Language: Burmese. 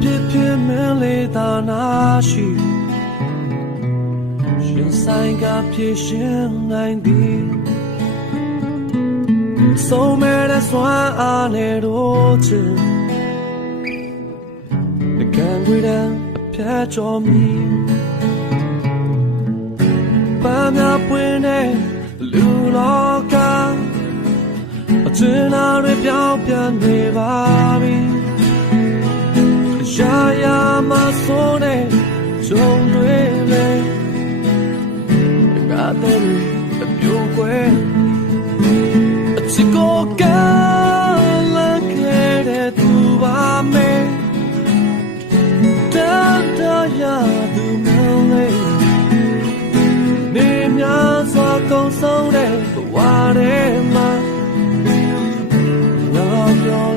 ဖြစ်ဖြစ်မင်းလေးသာနာရှိရှင်ဆိုင်ကဖြစ်ရှင်နိုင်သည်ဆုံးမဲ့တဲ့စွမ်းအားနဲ့တို့ချစ်ကံဝိဒံအဖျက်ကျော်မီပန်းများပွင့်တဲ့လူလောကအကျဉ်းသားတွေပြောင်းပြန်နေပါပြီရာရာမဆိုးတဲ့ဂျုံတွေလေငါတဲ့အပြိုကွယ်အချစ်ကိုကလည်းခဲ့တဲ့သူပါမယ်တန်တရာသူမလေးနေများစွာကုန်ဆုံးတဲ့ဘဝထဲမှာငါပြော